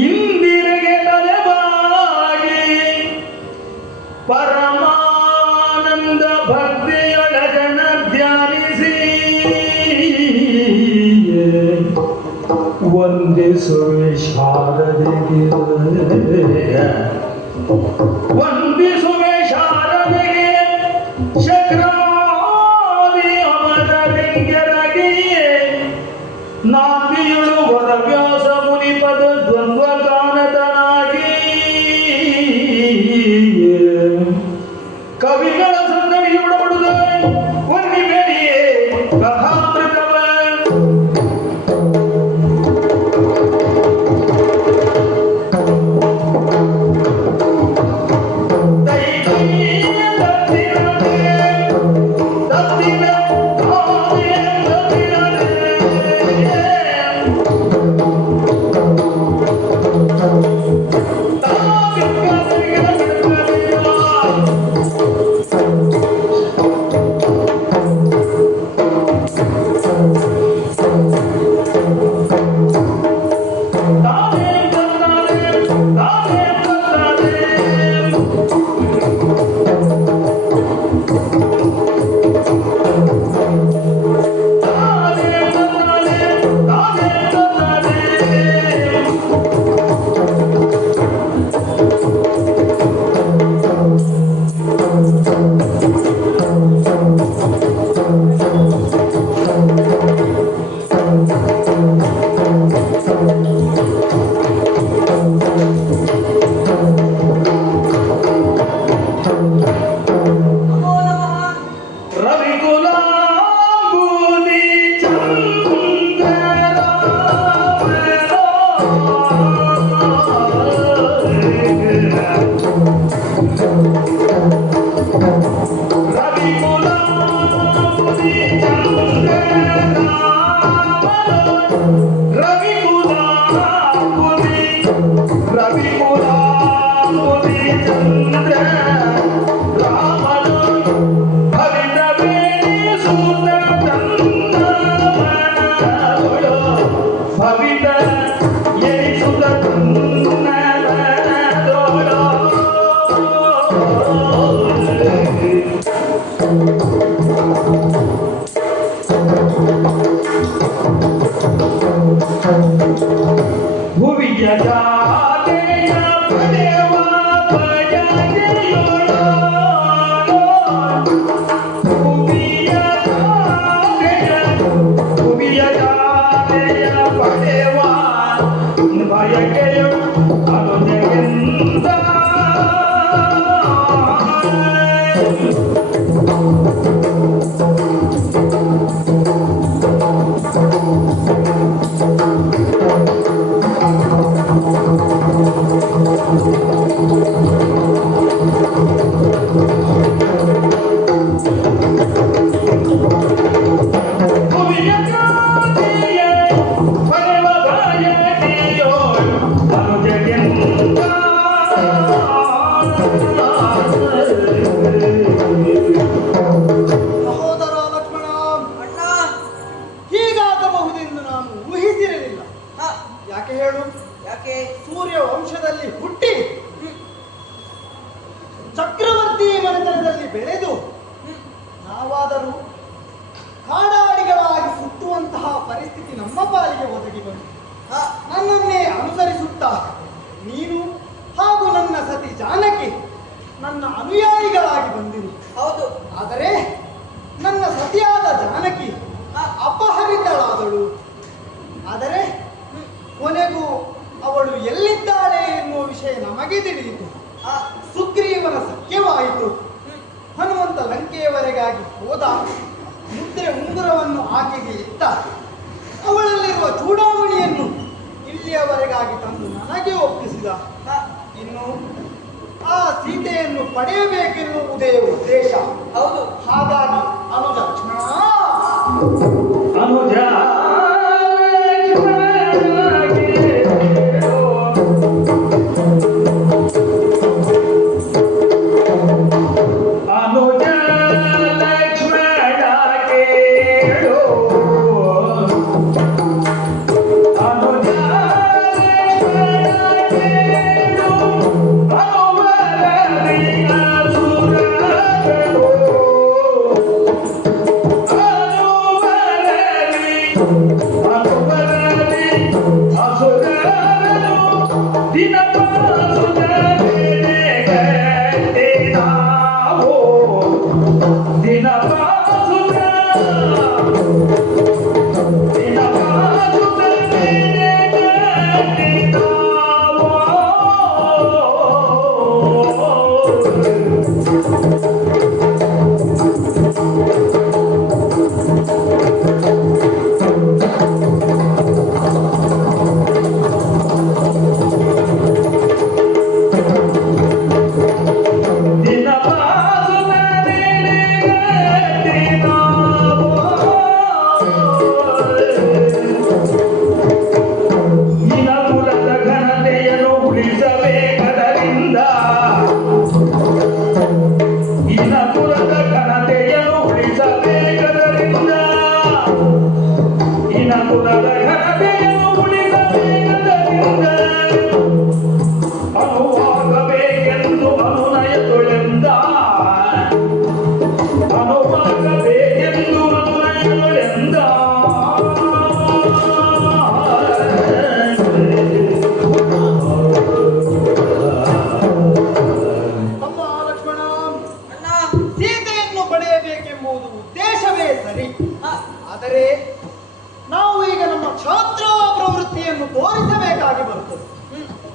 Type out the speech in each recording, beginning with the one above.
ಇಂದಿರೆಗೆ ತಲೆಬಾಗಿ ಪರಮಾನಂದ ಭಕ್ತಿಯೊಳಗಣ ಧ್ಯಾನಿಸಿ ವಂದಿಸುವೆ ಶಾರದೆಗೆ ವಂದಿಸುವೆ ಶಾರದೆಗೆ ಶಕ್ರಾದಿ ಅಮರಲಿಂಗರಗೆಯೇ ನಾಂದಿಯುಳು ವರವ್ಯಾಸ ಮುನಿಪದ ದ್ವಂದ್ವ ಗಾನದನಾಗಿ ಕವಿಗಳ ಸಂದಡಿಯುಳಬಡುದ ಒಂದಿಗಡಿಯೇ ಕಥಾಮೃತವ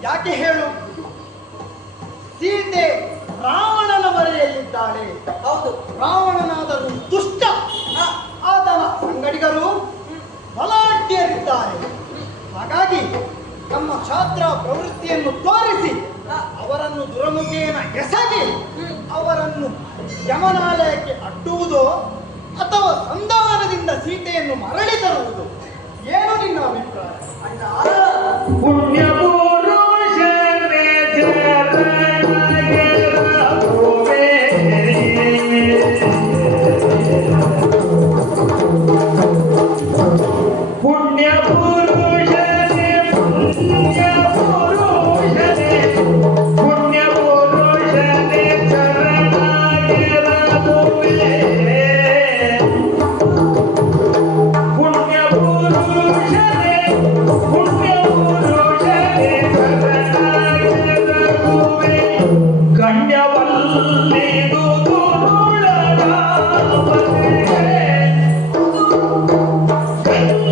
ಯಾಕೆ ಹೇಳು? ಸೀತೆ ರಾವಣನ ಮರೆಯಲ್ಲಿದ್ದಾಳೆ. ಹೌದು, ರಾವಣನಾದರೂ ದುಷ್ಟ, ಆತನ ಸಂಗಡಿಗರು ಬಲಾಢ್ಯರಿದ್ದಾರೆ. ಹಾಗಾಗಿ ನಮ್ಮ ಛಾತ್ರ ಪ್ರವೃತ್ತಿಯನ್ನು ತೋರಿಸಿ ಅವರನ್ನು ದುರಮುಖೇನ ಎಸಗಿ ಅವರನ್ನು ಯಮನಾಲಯಕ್ಕೆ ಅಡ್ಡುವುದೋ ಅಥವಾ ಸಂಧಾನದಿಂದ ಸೀತೆಯನ್ನು ಮರಳಿ ತರುವುದು, ಏನು ನಿನ್ನ ಅಭಿಪ್ರಾಯ? ಪುಣ್ಯ ಪುರುಷನೇ ಚರಣಗಿರಬಹುವೆ. ಪುಣ್ಯ ಪುರುಷನೇ ಪುಣ್ಯ ಪುರುಷನೇ ಪುಣ್ಯ ಪುರುಷನೇ ಚರಣಗಿರಬಹುವೆ. ಪುಣ್ಯ ಪುರುಷನೇ ಪುಣ್ಯ ಪುರುಷನೇ ಚರಣಗಿರಬಹುವೆ. ಗಣ್ಯವಲ್ಲಿದು ದುರುಳರಾಮನಿಗೆ.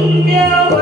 ಗಣ್ಯವಲ್ಲಿದು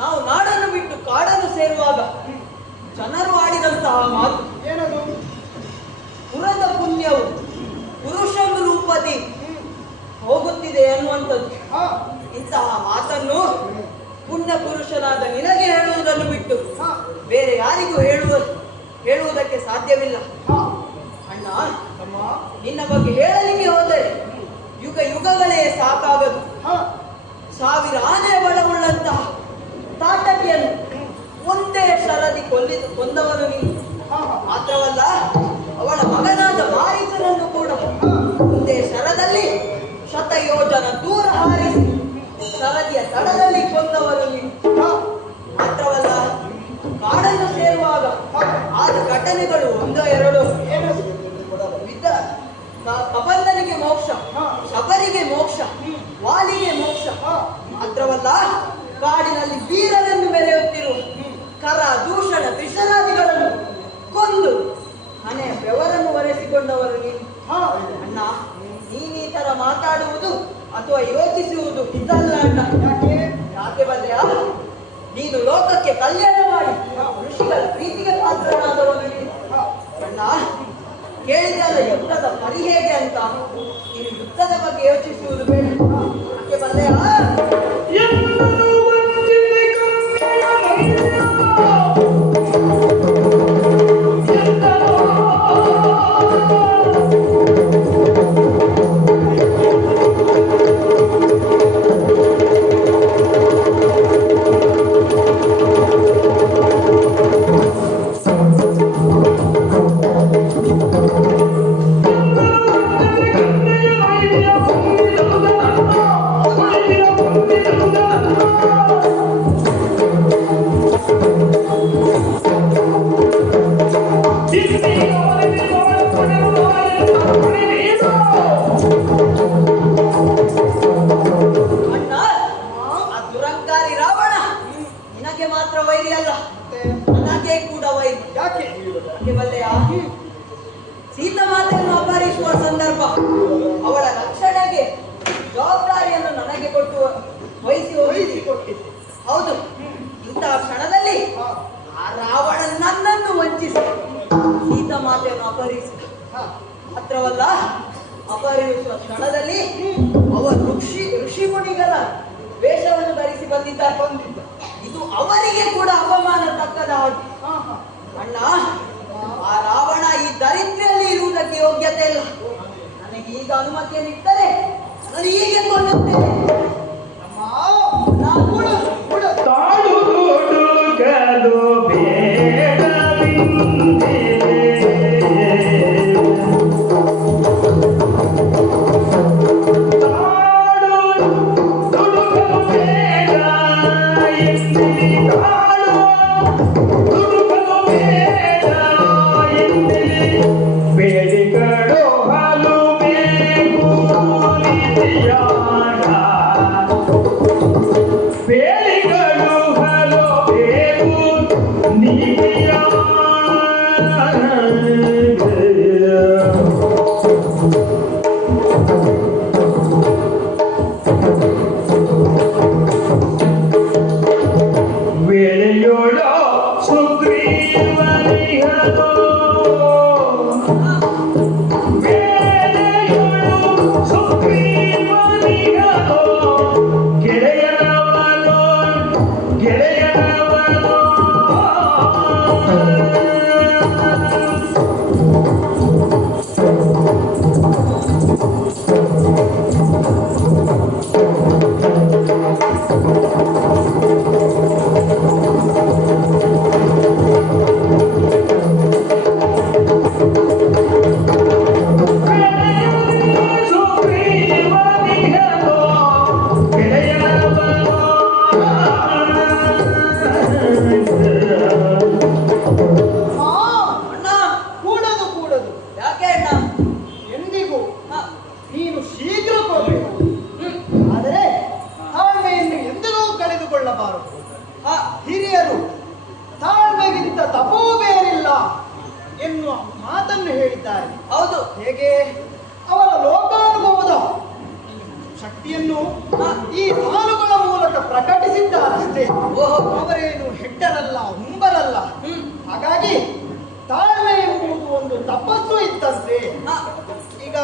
ನಾವು ನಾಡನ್ನು ಬಿಟ್ಟು ಕಾಡನ್ನು ಸೇರುವಾಗ ಜನರು ಆಡಿದಂತಹ ಮಾತು ಏನದು? ಪುರದ ಪುಣ್ಯವು ಪುರುಷನ ರೂಪದಿ ಹೋಗುತ್ತಿದೆ ಅನ್ನುವಂಥದ್ದು. ಇಂತಹ ಮಾತನ್ನು ಪುಣ್ಯ ಪುರುಷನಾದ ನಿನಗೆ ಹೇಳುವುದನ್ನು ಬಿಟ್ಟು ಬೇರೆ ಯಾರಿಗೂ ಹೇಳುವುದಕ್ಕೆ ಸಾಧ್ಯವಿಲ್ಲ. ಅಣ್ಣ, ನಿನ್ನ ಬಗ್ಗೆ ಹೇಳಲಿಕ್ಕೆ ಹೋದರೆ ಯುಗಗಳೇ ಸಾಕಾಗದು. 1000 ಆನೆ ಬಲವುಳ್ಳಂತಹ ತಾಟಕಿಯನ್ನು ಒಂದೇ ಶರದಿ ಕೊಂದವನು ನೀನು. ಮಾತ್ರವಲ್ಲ, ಅವಳ ಮಗನಾದ ಮಾರೀಚನನ್ನು ಕೂಡ ಒಂದೇ ಶರದಲ್ಲಿ ಶತಯೋಜನ ದೂರ ಹಾರಿಸಿ ಶರದಿಯ ತಡದಲ್ಲಿ ಕೊಂದವರು ನೀನು. ಮಾತ್ರವಲ್ಲ, ಕಾಡನ್ನು ಸೇರುವಾಗ ಆದ ಘಟನೆಗಳು ಒಂದೋ ಎರಡೋ. ಕಬಂಧನಿಗೆ ಮೋಕ್ಷ, ಶಬರಿಗೆ ಮೋಕ್ಷ, ವಾಲಿಗೆ ಮೋಕ್ಷ. ಮಾತ್ರವಲ್ಲ, ಕಾಡಿನಲ್ಲಿ ವೀರರನ್ನು ಮೆರೆಯುತ್ತಿರುವ ಕರ ದೂಷಣ ತ್ರಿಶರಾದಿಗಳನ್ನು ಕೊಂದು ಮನೆಯ ಬೆವರನ್ನು ಒರೆಸಿಕೊಂಡವರು ನೀನು. ಅಣ್ಣ, ನೀನೀ ತರ ಮಾತಾಡುವುದು ಅಥವಾ ಯೋಚಿಸುವುದು ಇದಲ್ಲ ಅಣ್ಣ. ಯಾಕೆ ಬಂದೆಯಾ? ನೀನು ಲೋಕಕ್ಕೆ ಕಲ್ಯಾಣ ಮಾಡಿ ಋಷಿಗಳ ಪ್ರೀತಿಗೆ ಪಾತ್ರನಾದವನು ನೀನು. ಅಣ್ಣ, ಕೇಳಿದಲ್ಲ ಯುದ್ಧದ ಪರಿ ಹೇಗೆ ಅಂತ. ನೀನು ಯುದ್ಧದ ಬಗ್ಗೆ ಯೋಚಿಸುವುದು ಬೇಡ. ಯಾಕೆ ಬಂದೆಯಾ? ಯಾಕೆ ಯಾಕೆ ಬಲ್ಲೆಯಾ? ಸೀತಾ ಮಾತೆಯನ್ನು ಅಪಹರಿಸುವ ಸಂದರ್ಭ, ಅವಳ ರಕ್ಷಣೆಗೆ ಜವಾಬ್ದಾರಿಯನ್ನು ನನಗೆ ಕೊಟ್ಟು ವಹಿಸಿಕೊಟ್ಟಿದ್ದೆ. ಹೌದು. ಇಂತಹ ಕ್ಷಣದಲ್ಲಿ ಆ ರಾವಣ ನನ್ನನ್ನು ವಂಚಿಸಿ ಸೀತಾ ಮಾತೆಯನ್ನು ಅಪಹರಿಸಿದ. ಮಾತ್ರವಲ್ಲ, ಅಪಹರಿಸುವ ಕ್ಷಣದಲ್ಲಿ ಅವರು ಋಷಿ ಮುನಿಗಳ ವೇಷವನ್ನು ಧರಿಸಿ ಬಂದಿದ್ದಾರೆ. ಇದು ಅವರಿಗೆ ಕೂಡ ಅವಮಾನ ತಕ್ಕದ ಹಾಗೆ. ಅಣ್ಣ, ಆ ರಾವಣ ಈ ದರಿದ್ರಲ್ಲಿ ಇರುವುದಕ್ಕೆ ಯೋಗ್ಯತೆ ಇಲ್ಲ. ನನಗೆ ಈಗ ಅನುಮತಿಯನ್ನು ಇಟ್ಟರೆ ನಾನು ಹೀಗೆ ಕೊಳ್ಳುತ್ತೇನೆ. ತಾಳು ಹುಡುಕಲು ಬೇಡವಿಂದಿದೆ. ತಾಳು ಹುಡುಕಲು ಬೇಡ ಎಂದಿದೆ. ತಾಳು ಹುಡುಕಲು ಬೇಡ ಎಂದಿದೆ. ಬೇಡಿಗಳು ಹಲುಬೇಕು ನಿತ್ಯಾನ. ಬೇಡಿಗಳು ಹಲಬೇಕು ನಿತ್ಯಾನ. ವೇಳೆಯೋಳು ಸುಗ್ರೀವನಿಹನೋ. ವೇಳೆಯೋಳು ಸುಗ್ರೀವನಿಹನೋ. ಗೆಳೆಯನವನೋ ಗೆಳೆಯನವನೋ. ಸುಗ್ರೀವನಿಹನೋ. ಗೆಳೆಯನವನೋ. ಅಣ್ಣ, ಕೂಡದು ಯಾಕೆ ಅಣ್ಣ? ಎಂದಿಗೂ ಹ, ನೀನು ಶೀಘ್ರ ಕೊಡಬೇಕು. ಆದರೆ ತಾಳ್ಮೆಯನ್ನು ಎಂದಿಗೂ ಕಳೆದುಕೊಳ್ಳಬಾರದು. ಹ, ಹಿರಿಯರು ತಾಳ್ಮೆಗಿಂತ ತಪವೂ ಬೇರಿಲ್ಲ ಎನ್ನುವ ಮಾತನ್ನು ಹೇಳಿದ್ದಾರೆ. ಹೌದು. ಹೇಗೆ ಅವರ ಲೋಕಾನುಭವದ ಶಕ್ತಿಯನ್ನು ಈ ಸಾಲುಗಳ ಮೂಲಕ ಪ್ರಕಟಿಸಿದ್ದಾರಷ್ಟೇ. ಅವರೇನು ಹೆಡ್ಡರಲ್ಲ, ಹುಂಬರಲ್ಲ. ಹಾಗಾಗಿ ತಾಳ್ಮೆ ಎಂಬುದು ಒಂದು ತಪಸ್ಸು ಇದ್ದಂತೆ. ಈಗ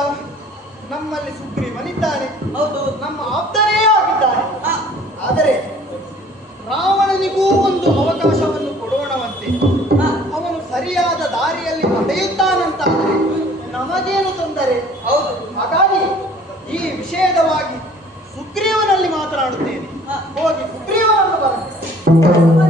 ನಮ್ಮಲ್ಲಿ ಸುಗ್ರೀವನಿದ್ದಾನೆ, ಹೌದು. ನಮ್ಮ ಆಪ್ತನೇ ಆಗಿದ್ದಾನೆ. ಹ, ಆದರೆ ರಾವಣನಿಗೂ ಒಂದು ಅವಕಾಶವನ್ನು ಕೊಡೋಣವಂತೆ. ಹ, ಅವನು ಸರಿಯಾದ ದಾರಿಯಲ್ಲಿ ನಡೆಯುತ್ತಾನಂತಾದರೆ ನಮಗೇನು ತೊಂದರೆ? ಹೌದು. ಹಾಗಾಗಿ ಈ ವಿಷಯದವಾಗಿ ಸುಗ್ರೀವನಲ್ಲಿ ಮಾತನಾಡುತ್ತೇನೆ. ಹ. ಹೋಗಿ ಸುಗ್ರೀವನನ್ನು ಬರಬೇಕು.